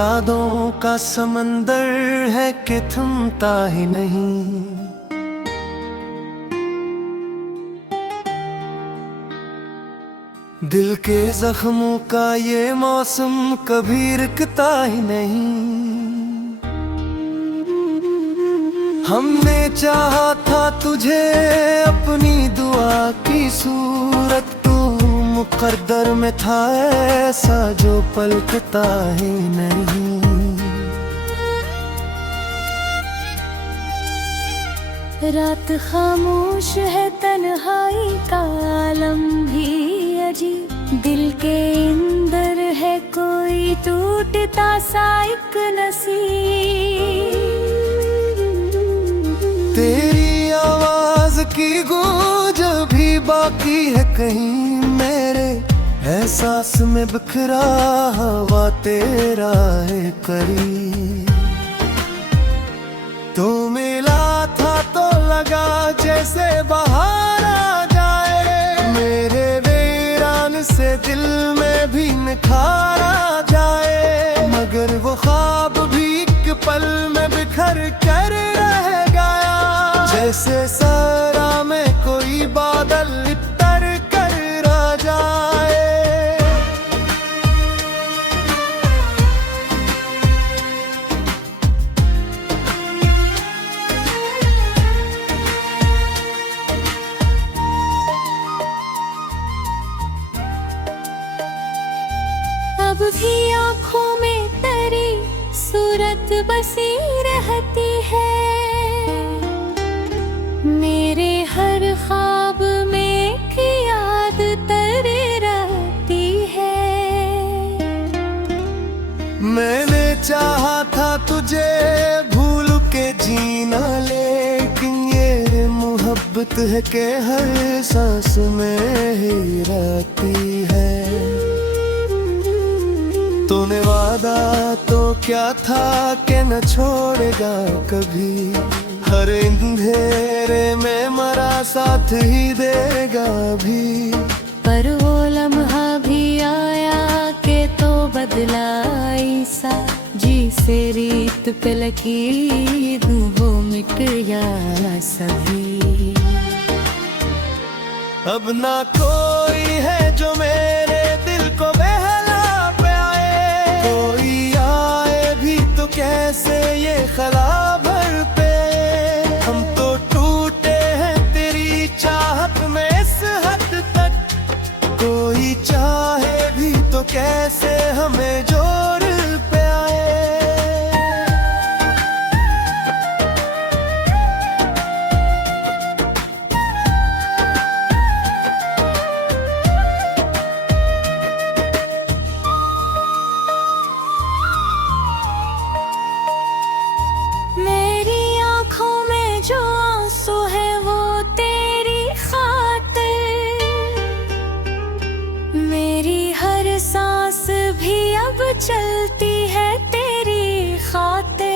यादों का समंदर है कि थमता ही नहीं। दिल के जख्मों का ये मौसम कभी रुकता ही नहीं। हमने चाहा था तुझे अपनी दुआ की सूरत, तू मुकद्दर में था ऐसा जो पलकता ही नहीं। रात खामोश है, तन्हाई का आलम भी अजीब, दिल के अंदर है कोई टूटता सा एक नसीब। तेरी आवाज की गूंज भी बाकी है कहीं, मेरे एहसास में बिखरा हवा तेरा है करीब। तू मिला था तो लगा जैसे बाहर आ जाए, मेरे वीरान से दिल में भी निखार आ जाए। मगर वो ख्वाब भी एक पल में बिखर कर रह गया, जैसे सरा में कोई बादल तर कर आ जाए। अब भी आँखों में तेरी सूरत बसी रहती है, मेरे हर ख्वाब में एक याद तेरी रहती है। मैंने चाहा था तुझे भूल के जीना, लेकिन ये मोहब्बत है कि हर सांस में ही रहती है। तूने वादा तो क्या था कि न छोड़ेगा कभी, हर अंधेरे में मरा साथ ही देगा भी। पर वो लम्हा भी आया के तो बदला ऐसा, जी से रीत पे लकीर वो मिट गया सभी। अब ना कोई है जो मेरे दिल को बहला पाए, कोई आए भी तो कैसे ये खला भर पे। हम तो टूटे हैं तेरी चाहत में इस हद तक, कोई चाहे भी तो कैसे हमें जोड़ पे आए। मेरी आँखों में जो आंसू है वो तेरी खातिर, मेरी हर सांस भी अब चलती है तेरी खातिर।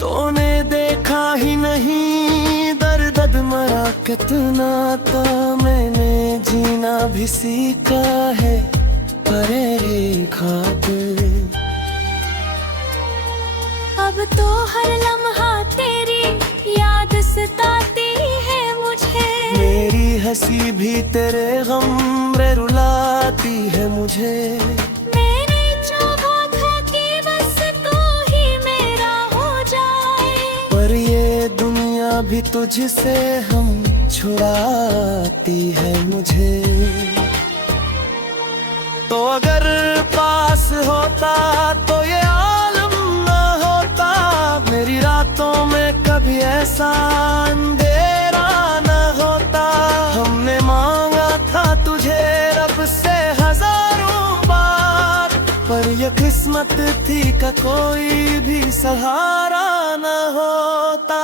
तूने देखा ही नहीं दर्द मरा कितना था, मैंने जीना भी सीखा है तेरी खातिर। अब तो हर लम्हा तेरी याद सताती है मुझे, मेरी हंसी भी तेरे गम में रुलाती है मुझे। मैंने चाहा था कि बस तू ही मेरा हो जाए, पर ये दुनिया भी तुझसे हम छुड़ाती है मुझे। तो अगर पास होता तो ये आलम न होता, मेरी रातों में कभी ऐसा अंधेरा न होता। हमने मांगा था तुझे रब से हजारों बार, पर ये किस्मत थी का कोई भी सहारा न होता।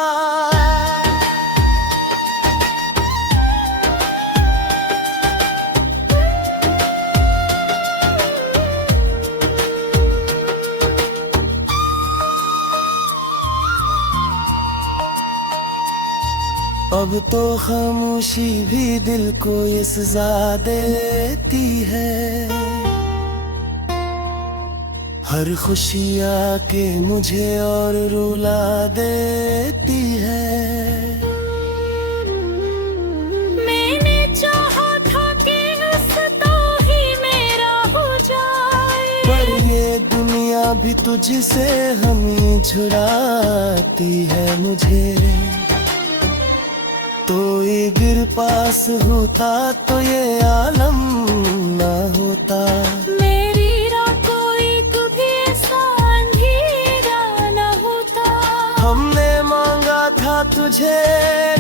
अब तो खामोशी भी दिल को ये सजा देती है। हर खुशी आके मुझे और रुला देती है। मैंने चाहा था कि रास्ता ही मेरा हो जाए, पर ये दुनिया भी तुझसे हम ही छुड़ाती है मुझे। तो ये गिर पास होता तो ये आलम ना होता। मेरी रातों एक भी ऐसा अंधेरा न होता। हमने मांगा था तुझे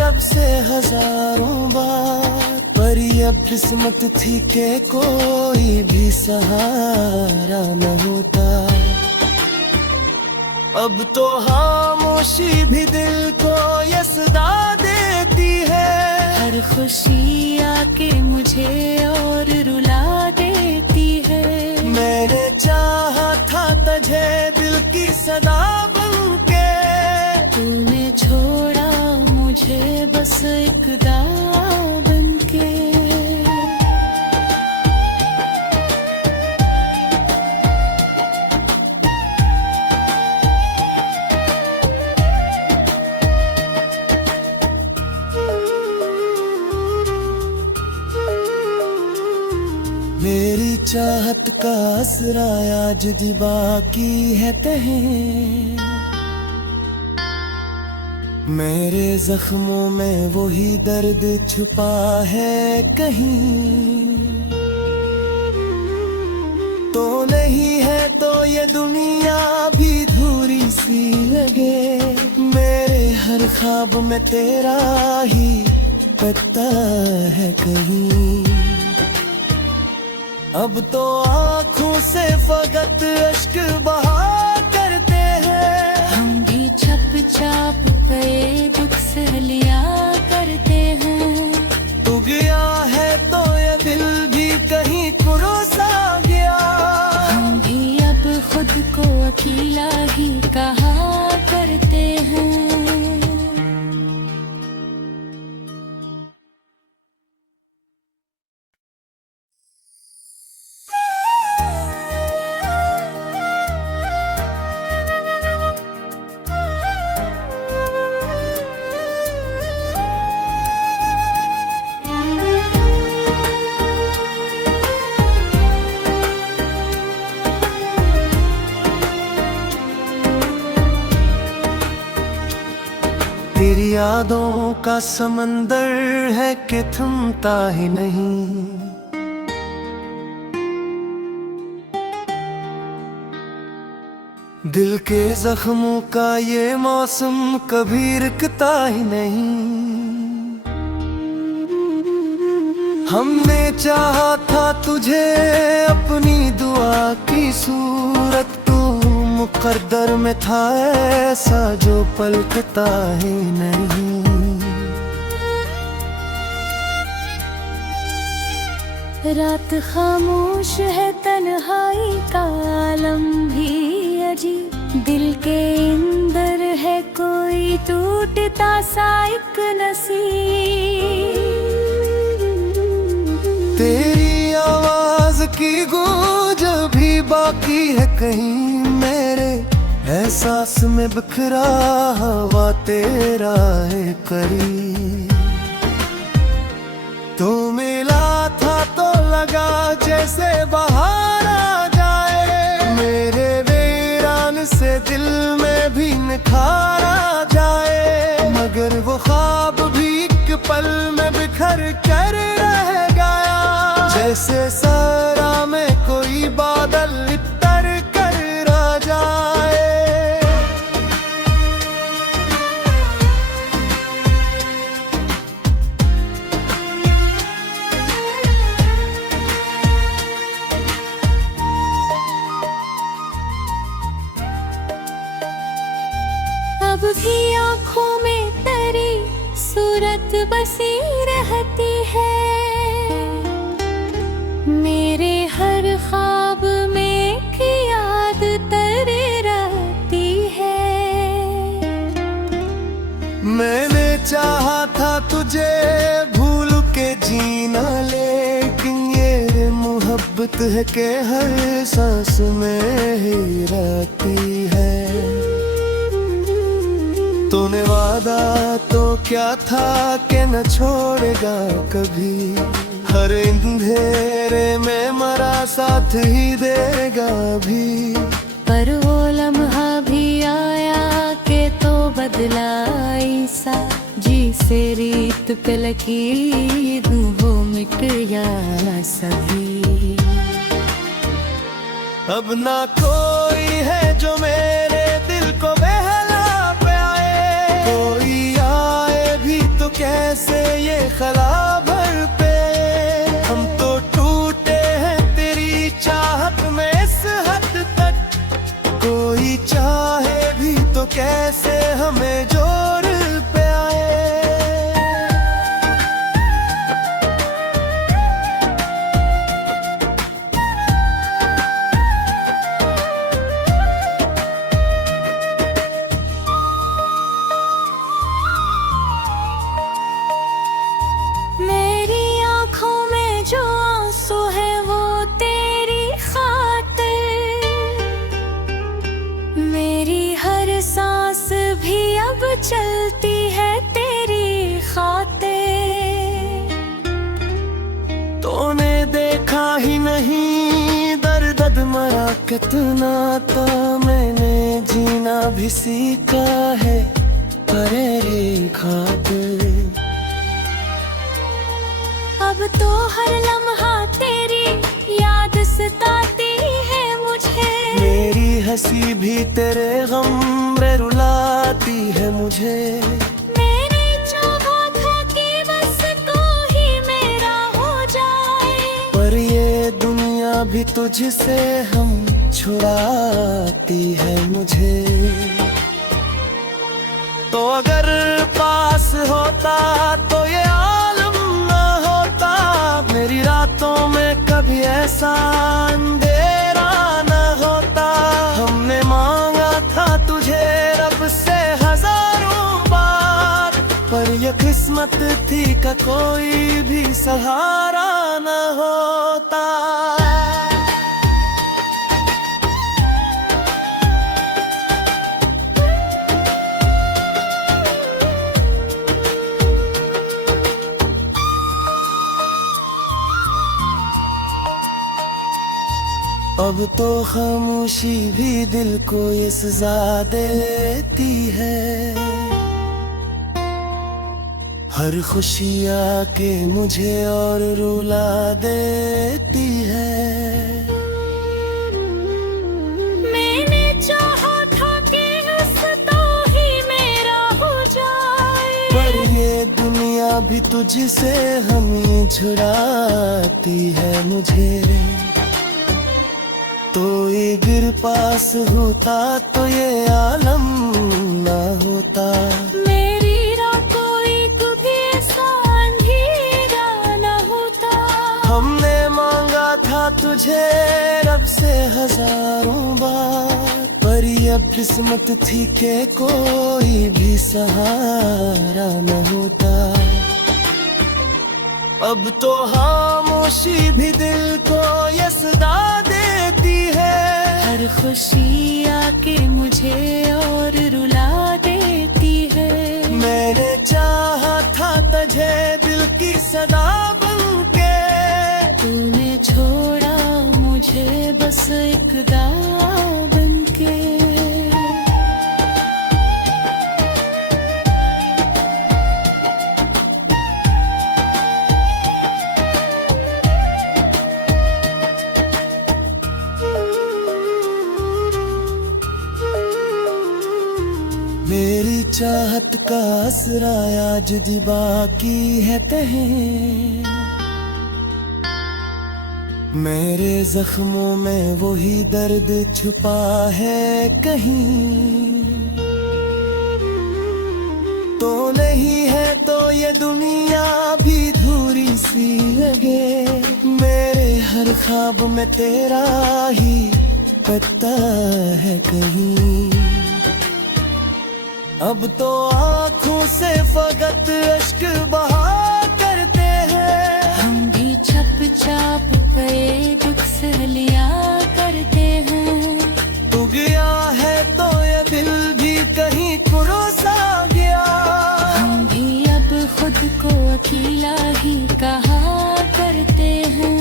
रब से हजारों बार, पर ये अब किस्मत थी कि कोई भी सहारा न होता। अब तो खामोशी भी दिल को ये सदा देती है। हर खुशी आके मुझे और रुला देती है। मैंने चाहा था तुझे दिल की सदा बनके, तूने छोड़ा मुझे बस एक दावा बनके। मेरी चाहत का असरा आज भी बाकी है तहें। मेरे जख्मों में वही दर्द छुपा है कहीं। तो नहीं है तो ये दुनिया भी धूरी सी लगे। मेरे हर ख्वाब में तेरा ही पता है कहीं। अब तो आँखों से फकत अश्क बहा करते हैं। हम भी छप छाप पे दुख सह लिया करते हैं। तू गया है तो ये दिल भी कहीं कुरोसा गया। हम भी अब खुद को अकेला ही कहा करते हैं। तेरी यादों का समंदर है कि थमता ही नहीं। दिल के जख्मों का ये मौसम कभी रुकता ही नहीं। हमने चाहा था तुझे अपनी दुआ की सूरत, तू मुकद्दर में था ऐसा जो पलकता ही नहीं। रात खामोश है तन्हाई का आलम भी अजीब। दिल के अंदर है कोई टूटता सा एक नसीब। तेरी आवाज की गूंज भी बाकी है कहीं। मेरे एहसास में बिखरा हवा तेरा है करीब। तो मिला था तो लगा जैसे बाहर आ जाए। मेरे वीरान से दिल में भी निखार आ जाए। मगर वो ख्वाब भी एक पल में बिखर कर रह गया। जैसे सरा में कोई बादल लिपटर कर आ जाए। अब भी आँखों में तेरी सूरत बसी रहती है। मेरे हर ख्वाब में एक याद तेरे रहती है। मैंने चाहा था तुझे भूल के जीना, लेकिन ये मोहब्बत मोहब्बत है कि हर सांस में ही रहती है। तूने वादा तो क्या था कि न छोड़ेगा कभी, हर अंधेरे में मरा साथ ही देगा भी। पर वो लम्हा भी आया के तो बदला सा, जी से रीत पे लकीर वो मिट गया सभी। अब ना कोई है जो मेरे दिल को बहला पाए, कोई आए भी तो कैसे ये खला भर पे। हम तो टूटे हैं तेरी चाहत में इस हद तक, कोई चाहे भी तो कैसे हमें जोड़ पे आए। मेरी आँखों में जो आंसू है वो तेरी खातिर, मेरी हर सांस भी अब चलती है तेरी खातिर। तूने देखा ही नहीं दर्द मरा कितना था, मैंने जीना भी सीखा है तेरी खातिर। अब तो हर लम्हा तेरी याद सताती है मुझे, मेरी हंसी भी तेरे गम में रुलाती है मुझे। मैंने चाहा था कि बस तू ही मेरा हो जाए, पर ये दुनिया भी तुझसे हम छुड़ाती है मुझे। तो अगर पास होता तो ये आलम ना होता, मेरी रातों में कभी ऐसा अंधेरा न होता। हमने मांगा था तुझे रब से हजारों बार, पर ये किस्मत थी का कोई भी सहारा न होता। अब तो खामोशी भी दिल को ये सजा देती है, हर खुशी आके मुझे और रुला देती है। मैंने चाहा था कि बस तू ही मेरा हो जाए, पर ये दुनिया भी तुझसे हम छुड़ाती है मुझे। तो ये गिर पास होता तो ये आलम ना होता, मेरी रातों एक भी ऐसा अंधेरा न होता। हमने मांगा था तुझे रब से हजारों बार, पर ये अब किस्मत थी के कोई भी सहारा न होता। अब तो खामोशी भी दिल को ये सदा देती है, हर खुशी आके मुझे और रुला देती है। मैंने चाहा था तुझे दिल की सदा बनके, तूने छोड़ा मुझे बस एक दाव बनके। मेरी चाहत का असरा आज भी बाकी है कहीं, मेरे जख्मों में वही दर्द छुपा है कहीं। तो नहीं है तो ये दुनिया भी धूरी सी लगे, मेरे हर ख्वाब में तेरा ही पता है कहीं। अब तो आँखों से फकत अश्क बहा करते हैं, हम भी छप छाप गए दुख बरस लिया करते हैं। तू गया है तो ये दिल भी कहीं कुरोसा गया। हम भी अब खुद को अकेला ही कहा करते हैं।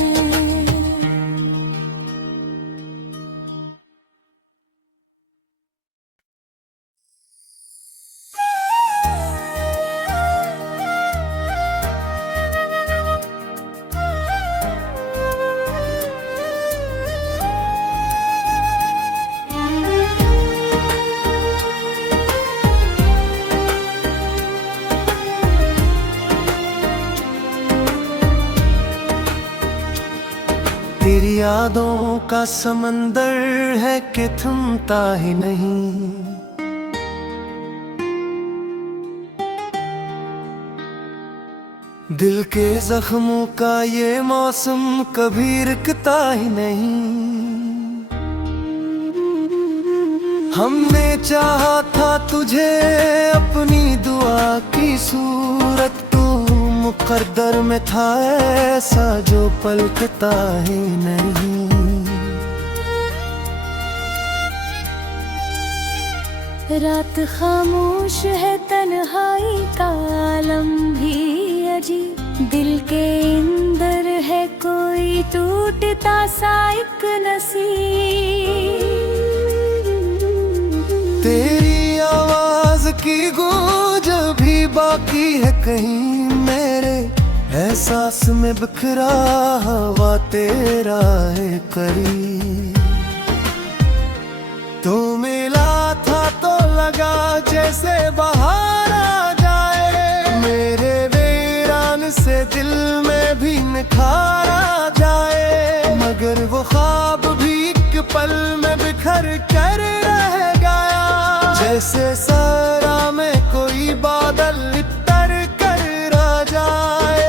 तेरी यादों का समंदर है कि थमता ही नहीं। दिल के जख्मों का ये मौसम कभी रुकता ही नहीं। हमने चाहा था तुझे अपनी दुआ की सूरत, मुकद्दर में था ऐसा जो पलटता ही नहीं। रात खामोश है तन्हाई का आलम भी अजीब, दिल के अंदर है कोई टूटता सा एक नसीब। तेरी आवाज की गूंज भी बाकी है कहीं मेरे एहसास में बिखरा हवा तेरा है करीब। तू मिला था तो लगा जैसे बाहर आ जाए, मेरे वीरान से दिल में भी निखार आ जाए। मगर वो ख्वाब भी एक पल में बिखर कर रह गया, जैसे सरा में कोई बादल तर कर आ जाए।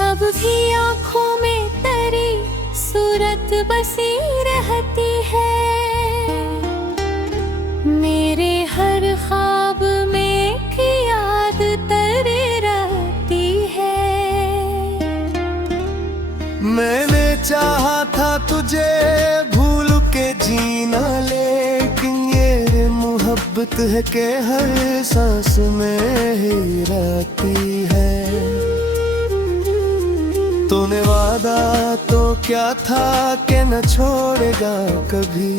अब भी आँखों में तेरी सूरत बसी रहती है, मेरे हर ख्वाब में एक याद तेरी रहती है। मैंने चाहा था तुझे भूल के जीना, लेकिन ये मोहब्बत है कि हर सांस में ही रहती है। तूने वादा तो क्या था कि न छोड़ेगा कभी,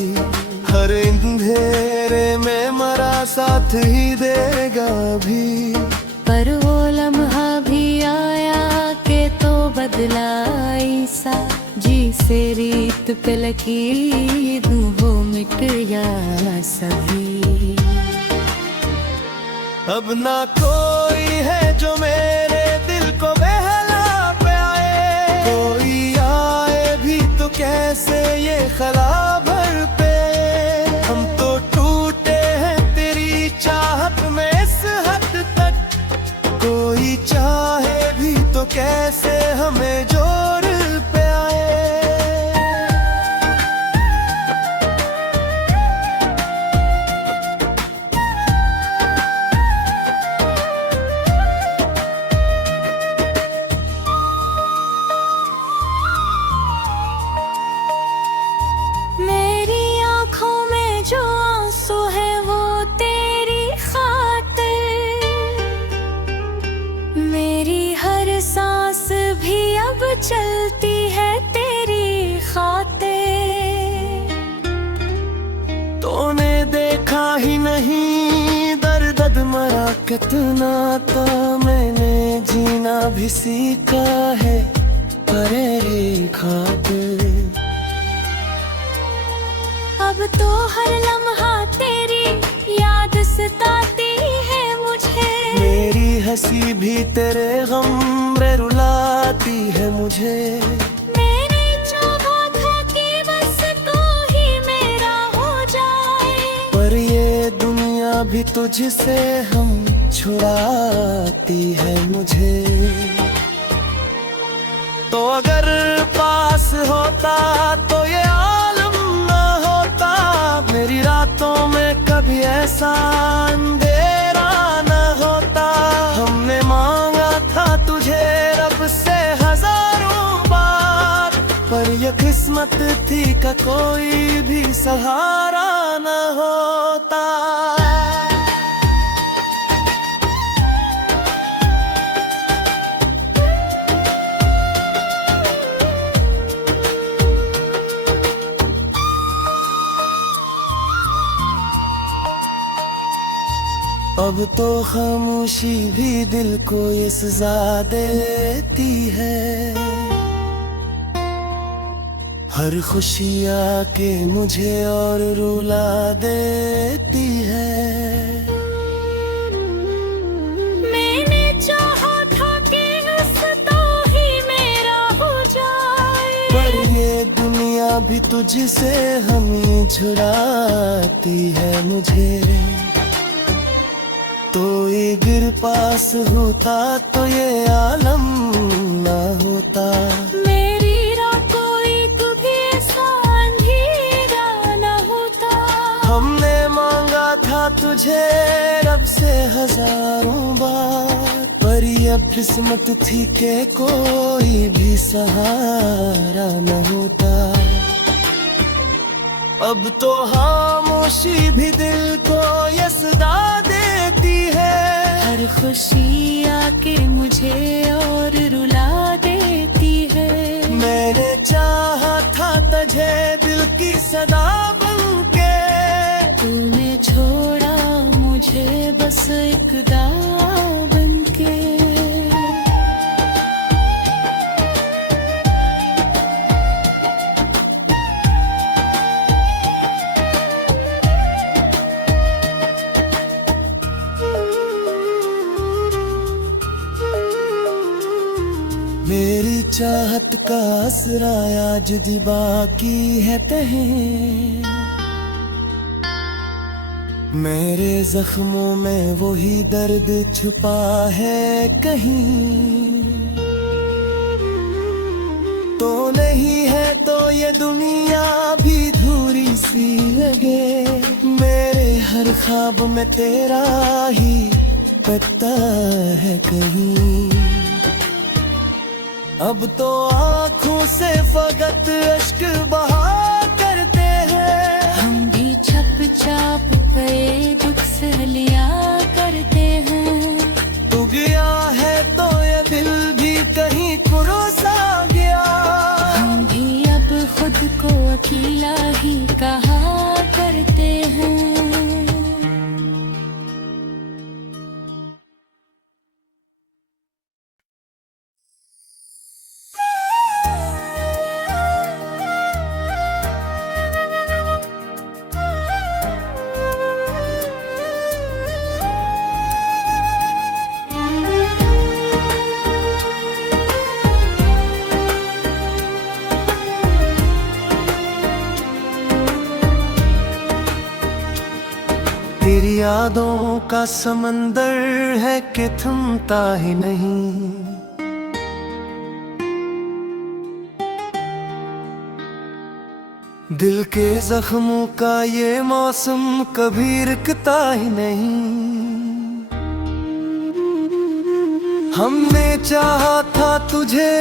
हर अंधेरे में मरा साथ ही देगा भी। पर वो लम्हा भी आया कि तो बदला ऐसा, जी से रीत पे लकीर वो मिट गया सभी। अब ना कोई है जो मेरे दिल को बहला पाए, कोई आए भी तो कैसे ये खला भर पे। हम तो टूटे हैं तेरी चाहत में इस हद तक, कोई चाहे भी तो कैसे हमें जोड़ पे आए। मेरी आँखों में जो आंसू है वो तेरी खातिर, मेरी हर सांस भी अब चलती है तेरी खातिर। तूने देखा ही नहीं दर्द मरा कितना, तो मैंने जीना भी सीखा है तेरी खातिर। अब तो हर लम्हा तेरी याद सताती है मुझे, मेरी हंसी भी तेरे गम में रुलाती है मुझे। मैंने चाहा था कि बस तू ही मेरा हो जाए, पर ये दुनिया भी तुझसे हम छुड़ाती है मुझे। तो अगर पास होता तो ये आलम न होता, मेरी रातों में कभी ऐसा अंधेरा न होता। हमने मांगा था तुझे रब से हजारों बार, पर ये किस्मत थी का कोई भी सहारा न होता। अब तो खामोशी भी दिल को ये सजा देती है, हर खुशी आके मुझे और रुला देती है। मैंने चाहा था कि हंसता ही मेरा हो जाए, पर ये दुनिया भी तुझसे हमें छुड़ाती है मुझे। तो ये गिर पास होता तो ये आलम ना होता, मेरी रातों एक भी ऐसा अंधेरा न होता। हमने मांगा था तुझे रब से हजारों बार, पर ये अब किस्मत थी के कोई भी सहारा न होता। अब तो खामोशी भी दिल को ये सदा देती है, हर खुशी आके मुझे और रुला देती है। मैंने चाहा था तुझे दिल की सदा बनके, तूने छोड़ा मुझे बस एक दाव बनके। मेरी चाहत का असरा आज भी बाकी है तहें, मेरे जख्मों में वही दर्द छुपा है कहीं। तो नहीं है तो ये दुनिया भी धूरी सी लगे, मेरे हर ख्वाब में तेरा ही पता है कहीं। अब तो आँखों से फकत अश्क बहा करते हैं, हम भी छप छाप पे दुख से लिया करते हैं। तू गया है तो ये दिल भी कहीं कुरोसा गया, हम भी अब खुद को अकेला ही कहा करते हैं। तेरी यादों का समंदर है कि थमता ही नहीं, दिल के जख्मों का ये मौसम कभी रुकता ही नहीं। हमने चाहा था तुझे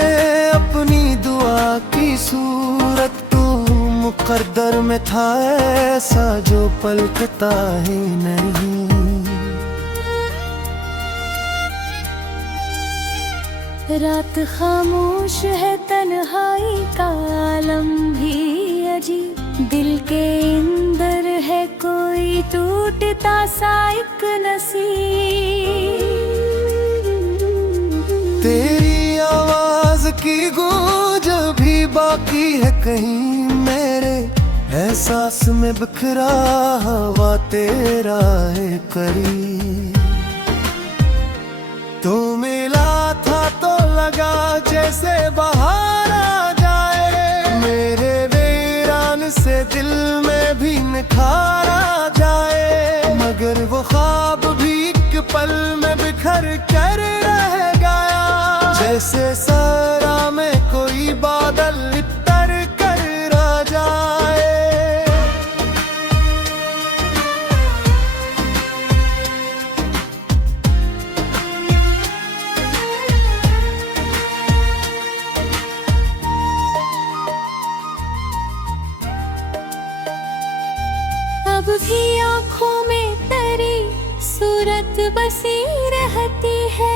अपनी दुआ की सूरत, तू मुकद्दर में था ऐसा जो पलकता ही नहीं। रात खामोश है तन्हाई का आलम भी अजीब, दिल के अंदर है कोई टूटता सा एक नसीब। तेरी आवाज की गूंज भी बाकी है कहीं, मेरे एहसास में बिखरा हवा तेरा है करीब। तू मिला था तो लगा जैसे बहार आ जाए, मेरे वीरान से दिल में भी निखार आ जाए। मगर वो ख्वाब भी एक पल में बिखर कर रह गया, जैसे सरा में कोई सूरत बसी रहती है,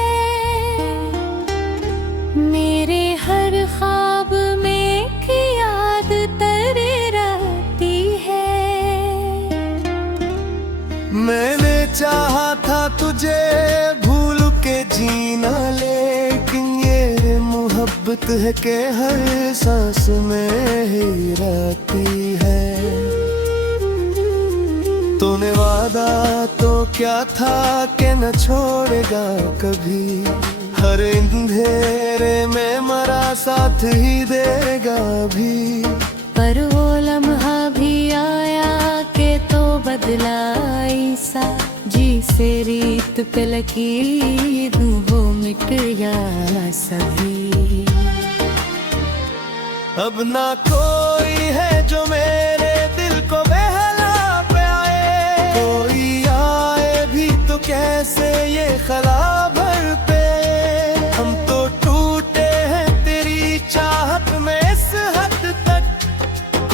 मेरे हर ख्वाब में एक याद तेरी रहती है। मैंने चाहा था तुझे भूल के जीना, लेकिन ये मोहब्बत है कि हर सांस में ही रहती है। तूने वादा तो क्या था कि न छोड़ेगा कभी, हर अंधेरे में मरा साथ ही देगा भी। पर वो लम्हा भी आया के तो बदला ऐसा, जिसे रीत पे लकीर वो मिट गया सभी। अब ना कोई है जो मेरे दिल को बहला पाए, कोई आए भी तो कैसे ये खला भर पे। हम तो टूटे हैं तेरी चाहत में इस हद तक,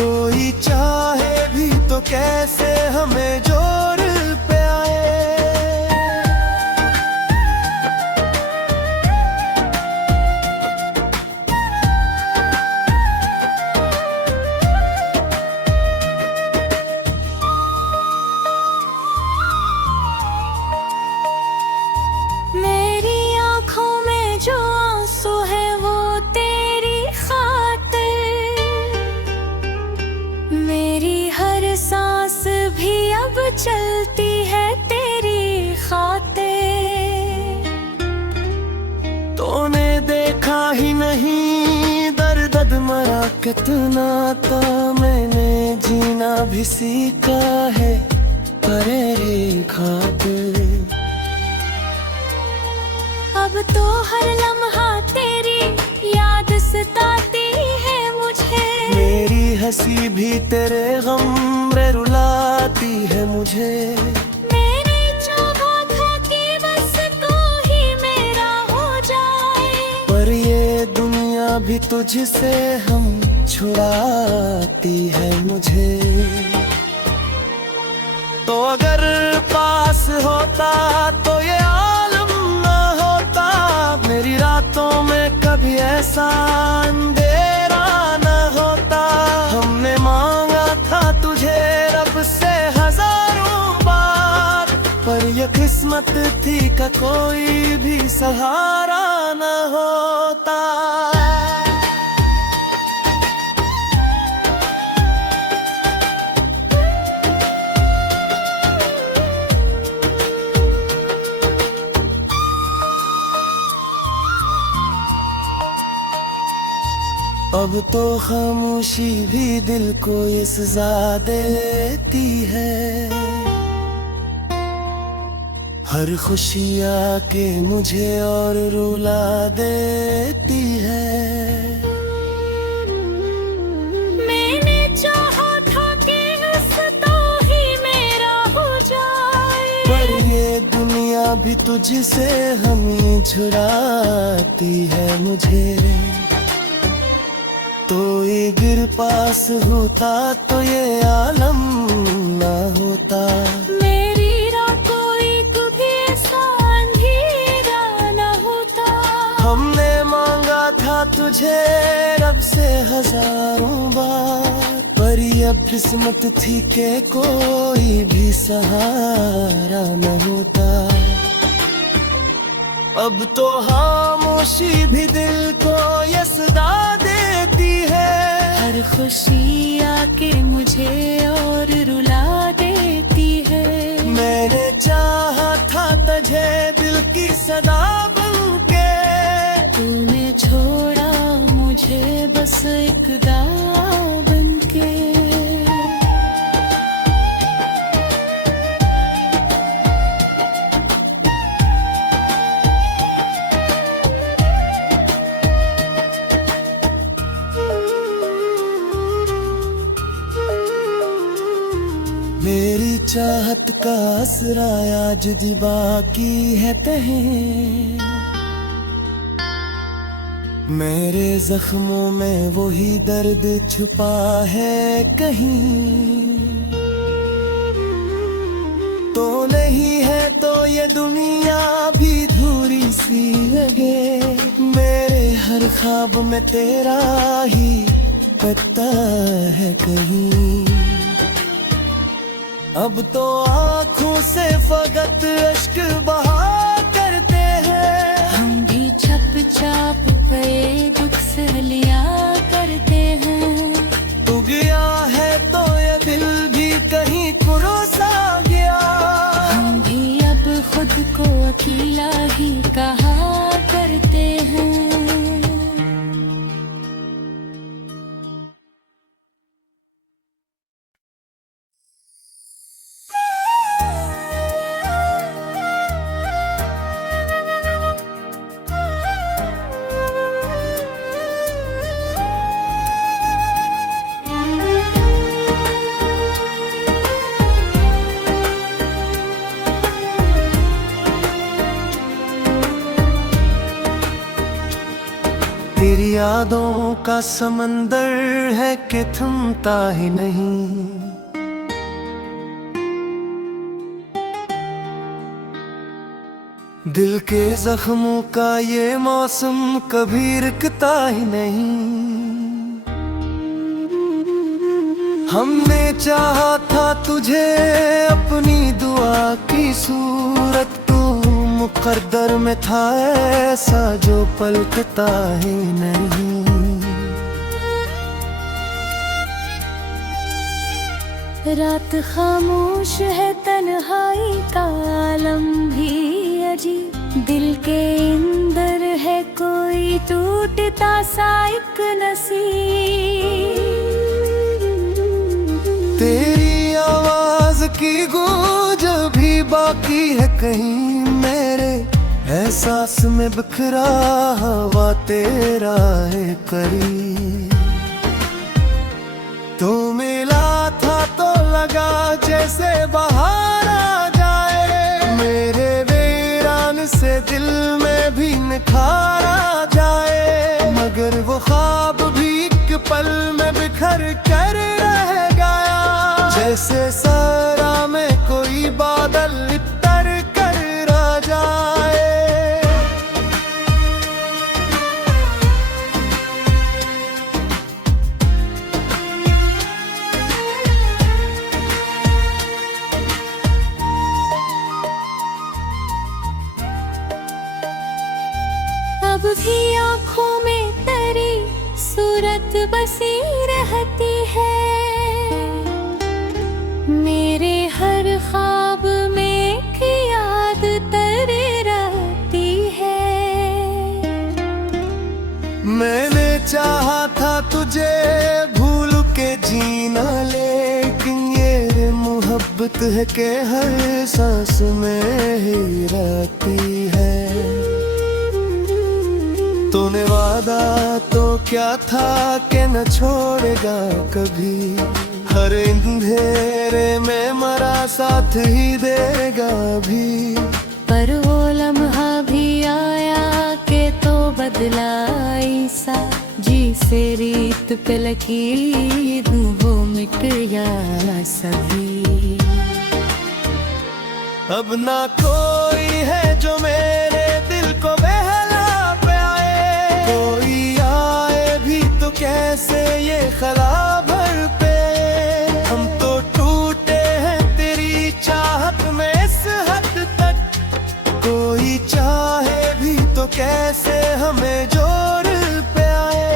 कोई चाहे भी तो कैसे हमें जोड़ पे आए। मेरी आँखों में जो आंसू है वो तेरी खातिर, मेरी हर सांस भी अब चलती है तेरी खातिर। तूने देखा ही नहीं दर्द मरा कितना था, मैंने जीना भी सीखा है तेरे खातिर। अब तो हर लम्हा तेरी याद सताती है मुझे, मेरी हंसी भी तेरे गम रे रुलाती है मुझे। मैंने चाहा था कि बस तू ही मेरा हो जाए, पर ये दुनिया भी तुझसे हम छुड़ाती है मुझे। तो अगर पास होता तो ये आलम न होता, मेरी रातों में कभी ऐसा अंधेरा न होता। हमने मांगा था तुझे रब से हजारों बार, पर ये किस्मत थी का कोई भी सहारा न होता। अब तो खामोशी भी दिल को ये सजा देती है, हर खुशी आके मुझे और रुला देती है। मैंने चाहा था कि बस तू ही मेरा हो जाए, पर ये दुनिया भी तुझसे हमें छुड़ाती है मुझे। तो ये गिर पास होता तो ये आलम ना होता, मेरी रातों एक भी ऐसा अंधेरा न होता। हमने मांगा था तुझे रब से हजारों बार, पर ये अब किस्मत थी के कोई भी सहारा न होता। अब तो खामोशी भी दिल को ये सदा देती है, हर खुशी आके मुझे और रुला देती है। मैंने चाहा था तुझे दिल की सदा बनके, तूने छोड़ा मुझे बस एक दावा बनके। मेरी चाहत का असरा आज भी बाकी है तहें, मेरे जख्मों में वही दर्द छुपा है कहीं। तो नहीं है तो ये दुनिया भी धूरी सी लगे। मेरे हर ख्वाब में तेरा ही पता है कहीं। अब तो आँखों से फकत अश्क बहा करते हैं। हम भी छप छाप पे दुख सह लिया करते हैं। तू गया है तो ये दिल भी कहीं कुरोसा गया। हम भी अब खुद को अकेला ही कहा करते हैं। तेरी यादों का समंदर है कि थमता ही नहीं। दिल के जख्मों का ये मौसम कभी रुकता ही नहीं। हमने चाहा था तुझे अपनी दुआ की सूरत, तू मुकद्दर में था ऐसा जो पलकता ही नहीं। रात खामोश है तन्हाई का आलम भी अजीब। दिल के अंदर है कोई टूटता सा एक नसीब। तेरी आवाज की गूंज भी बाकी है कहीं। मेरे एहसास में बिखरा हवा तेरा है करीब। तू मिला था तो लगा जैसे बाहर आ जाए। मेरे वीरान से दिल में भी निखार आ जाए। मगर वो ख्वाब भी एक पल में बिखर कर रह गया। जैसे सरा में कोई बादल तर कर आ जाए। अब भी आँखों में तेरी सूरत बसी रहती है। मेरे हर ख्वाब में एक याद तेरी रहती है। मैंने चाहा था तुझे भूल के जीना, लेकिन ये मोहब्बत है कि हर सांस में ही रहती है। तूने वादा तो क्या था कि न छोड़ेगा कभी। हर अंधेरे में मरा साथ ही देगा भी। पर वो लम्हा भी आया के तो बदला ऐसा। जी से रीत पे लकीर वो मिट गया सभी। अब ना कोई है जो मेरे दिल को बहला पाए। कोई आए भी तो कैसे ये खला भर पे। हम तो टूटे हैं तेरी चाहत में इस हद तक। कोई चाहे भी तो कैसे हमें जोड़ पे आए।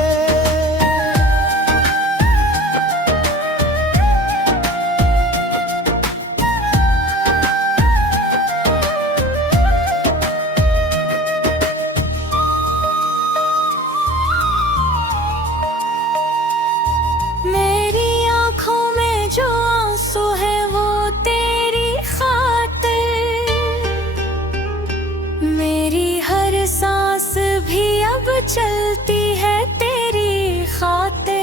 मेरी आँखों में जो आंसू है वो तेरी खातिर। मेरी हर सांस भी अब चलती है तेरी खातिर।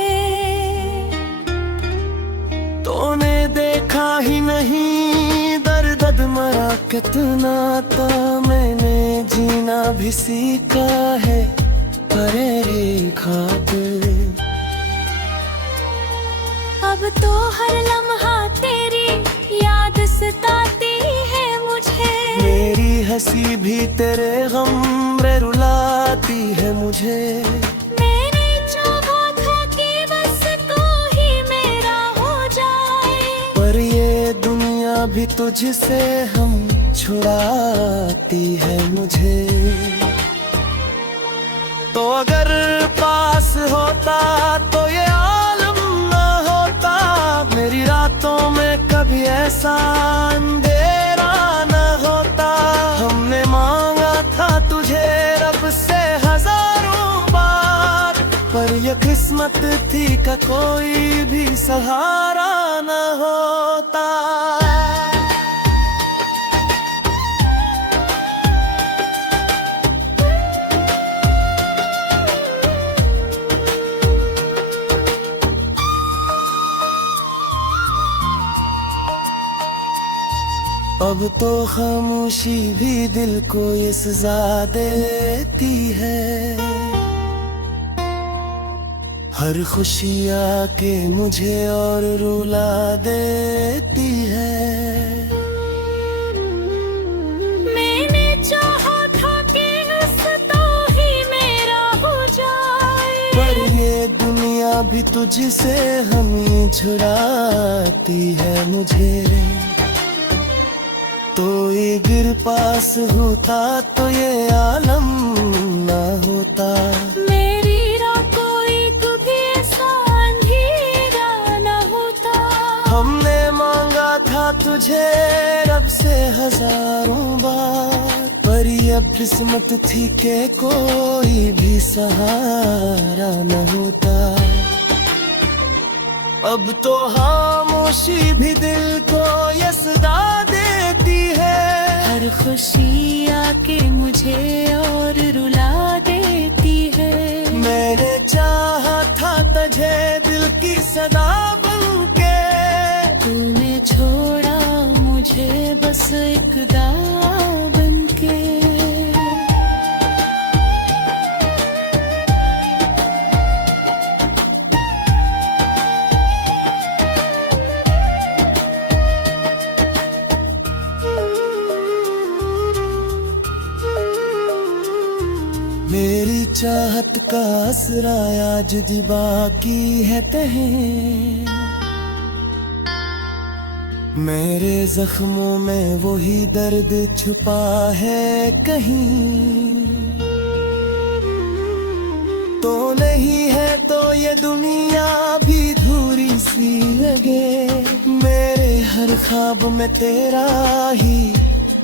तूने देखा ही नहीं दर्द मरा कितना था। मैंने जीना भी सीखा है तेरी खातिर। अब तो हर लम्हा तेरी याद सताती है। कैसी भी तेरे गम रे रुलाती है मुझे। मैंने चाहा था कि बस तू ही मेरा हो जाए, पर ये दुनिया भी तुझसे हम छुड़ाती है मुझे। तो अगर पास होता तो ये आलम ना होता, मेरी रातों में कभी ऐसा अंधेरा न होता। हमने मांगा था तुझे रब से हजारों बार, पर ये किस्मत थी का कोई भी सहारा न होता। अब तो खामोशी भी दिल को ये सजा देती है। हर खुशी आके मुझे और रुला देती है। मैंने चाहा था कि बस तू ही मेरा हो जाए, पर ये दुनिया भी तुझसे हम ही छुड़ाती है मुझे। तो ये गिर पास होता तो ये आलम ना होता। मेरी रातों एक भी ऐसा अंधेरा न होता। हमने मांगा था तुझे रब से हजारों बार, पर ये अब किस्मत थी के कोई भी सहारा न होता। अब तो खामोशी भी दिल को ये सदा देती है। हर खुशी आके मुझे और रुला देती है। मैंने चाहा था तुझे दिल की सदा बनके, तूने छोड़ा मुझे बस एक दाव बनके। मेरी चाहत का असरा आज भी बाकी है तहें। मेरे जख्मों में वही दर्द छुपा है कहीं। तो नहीं है तो ये दुनिया भी धूरी सी लगे। मेरे हर ख्वाब में तेरा ही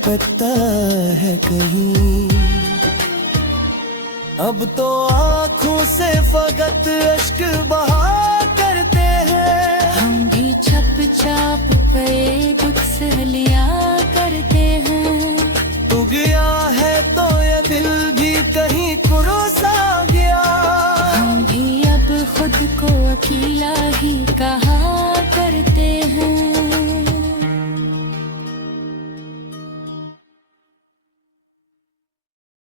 पता है कहीं। अब तो आँखों से फकत अश्क बहा करते हैं। हम भी छप छाप पे दुख से लिया करते हैं।